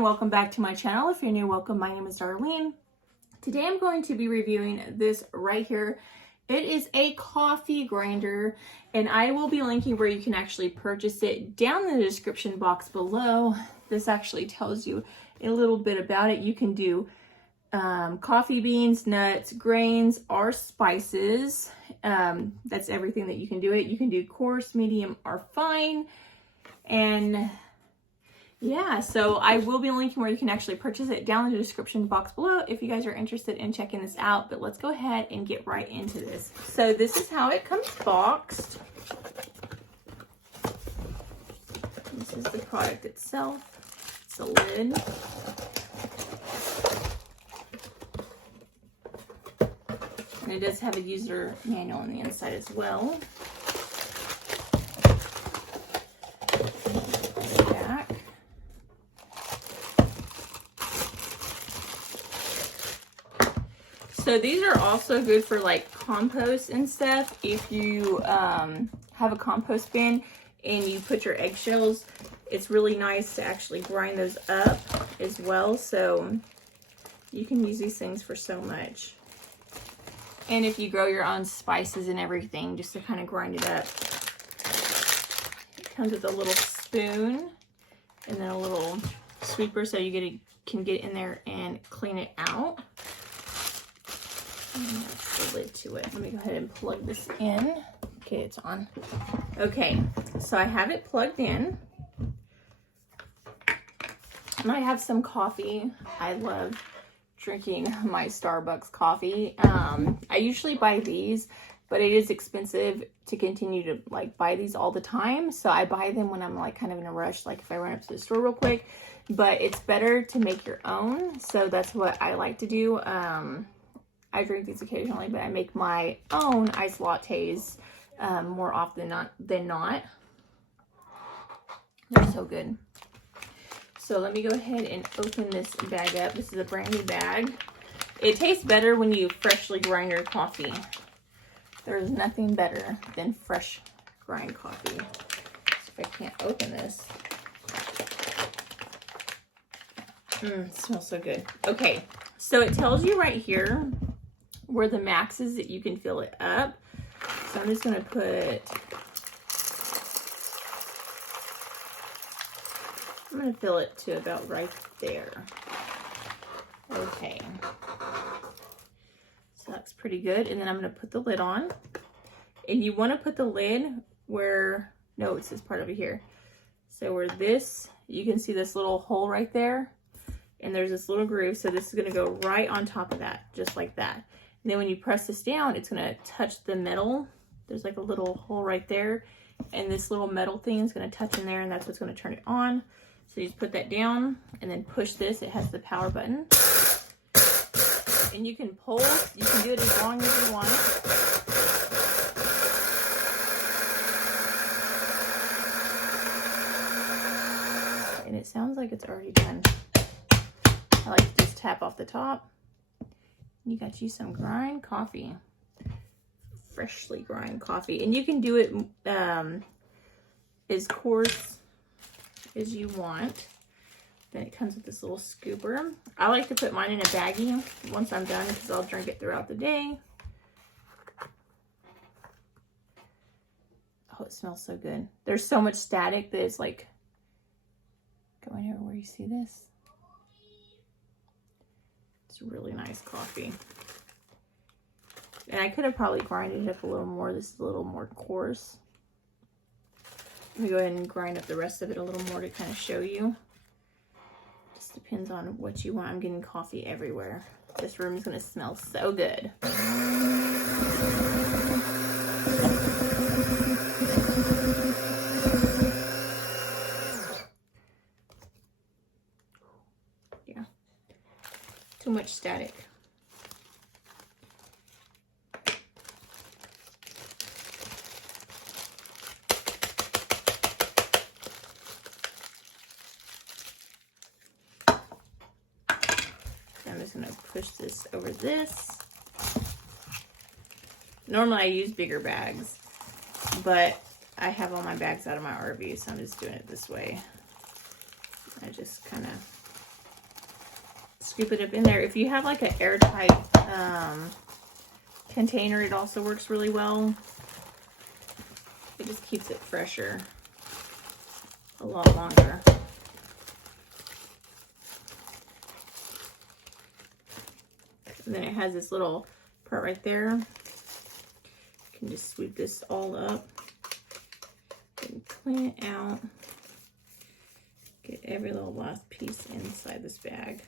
Welcome back to my channel. If you're new, welcome. My name is Darlene. Today I'm going to be reviewing this right here. It is a coffee grinder, and I will be linking where you can actually purchase it down in the description box below. This actually tells you a little bit about it. You can do coffee beans, nuts, grains, or spices. That's everything that you can do it. You can do coarse, medium, or fine. And yeah, so I will be linking where you can actually purchase it down in the description box below if you guys are interested in checking this out. But let's go ahead and get right into this. So this is how it comes boxed. This is the product itself. It's a lid. And it does have a user manual on the inside as well. So these are also good for like compost and stuff. If you have a compost bin and you put your eggshells, it's really nice to actually grind those up as well. So you can use these things for so much. And if you grow your own spices and everything, just to kind of grind it up. It comes with a little spoon and then a little sweeper so you can get in there and clean it out. And that's the lid to it. Let me go ahead and plug this in. Okay, it's on. Okay, so I have it plugged in. And I have some coffee. I love drinking my Starbucks coffee. I usually buy these, but it is expensive to continue to like buy these all the time. So I buy them when I'm like kind of in a rush, like if I run up to the store real quick. But it's better to make your own. So that's what I like to do. I drink these occasionally, but I make my own iced lattes more often than not. They're so good. So let me go ahead and open this bag up. This is a brand new bag. It tastes better when you freshly grind your coffee. There's nothing better than fresh grind coffee. So if I can't open this. It smells so good. Okay, so it tells you right here where the max is that you can fill it up. So I'm just gonna fill it to about right there. Okay. So that's pretty good. And then I'm gonna put the lid on. And you wanna put the lid where, no, it's this part over here. So where this, you can see this little hole right there. And there's this little groove. So this is gonna go right on top of that, just like that. And then when you press this down, it's gonna touch the metal. There's like a little hole right there. And this little metal thing is gonna touch in there, and that's what's gonna turn it on. So you just put that down and then push this. It has the power button. And you can pull, you can do it as long as you want. And it sounds like it's already done. I like to just tap off the top. You got you some grind coffee, freshly grind coffee. And you can do it as coarse as you want. Then it comes with this little scooper. I like to put mine in a baggie once I'm done because I'll drink it throughout the day. Oh, it smells so good. There's so much static that it's like going everywhere. You see this? It's really nice coffee. And I could have probably grinded it up a little more. This is a little more coarse. Let me go ahead and grind up the rest of it a little more to kind of show you. Just depends on what you want. I'm getting coffee everywhere. This room is going to smell so good. Yeah. Too much static. I'm just going to push this over this. Normally I use bigger bags, but I have all my bags out of my RV, so I'm just doing it this way. I just kind of scoop it up in there. If you have like an airtight container, it also works really well. It just keeps it fresher a lot longer. And then it has this little part right there. You can just sweep this all up and clean it out. Get every little last piece inside this bag.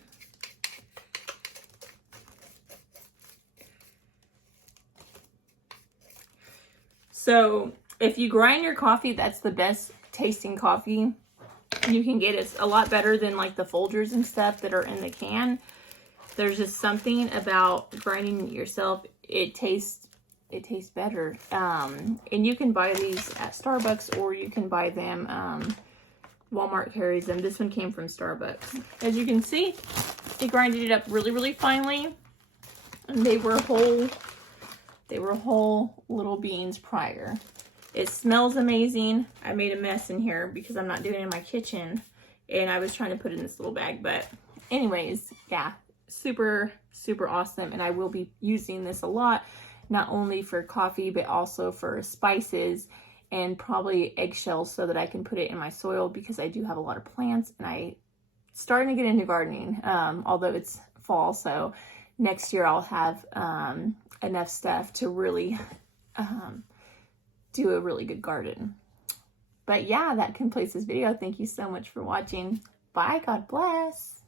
So if you grind your coffee, that's the best tasting coffee you can get. It's a lot better than like the Folgers and stuff that are in the can. There's just something about grinding it yourself. It tastes better. And you can buy these at Starbucks, or you can buy them, Walmart carries them. This one came from Starbucks. As you can see, it grinded it up really, really finely. And they were whole little beans prior. It smells amazing. I made a mess in here because I'm not doing it in my kitchen, and I was trying to put it in this little bag. But anyways, yeah, super, super awesome. And I will be using this a lot, not only for coffee, but also for spices and probably eggshells, so that I can put it in my soil, because I do have a lot of plants and I starting to get into gardening, although it's fall. So next year I'll have enough stuff to really do a really good garden. But yeah, that completes this video. Thank you so much for watching. Bye. God bless.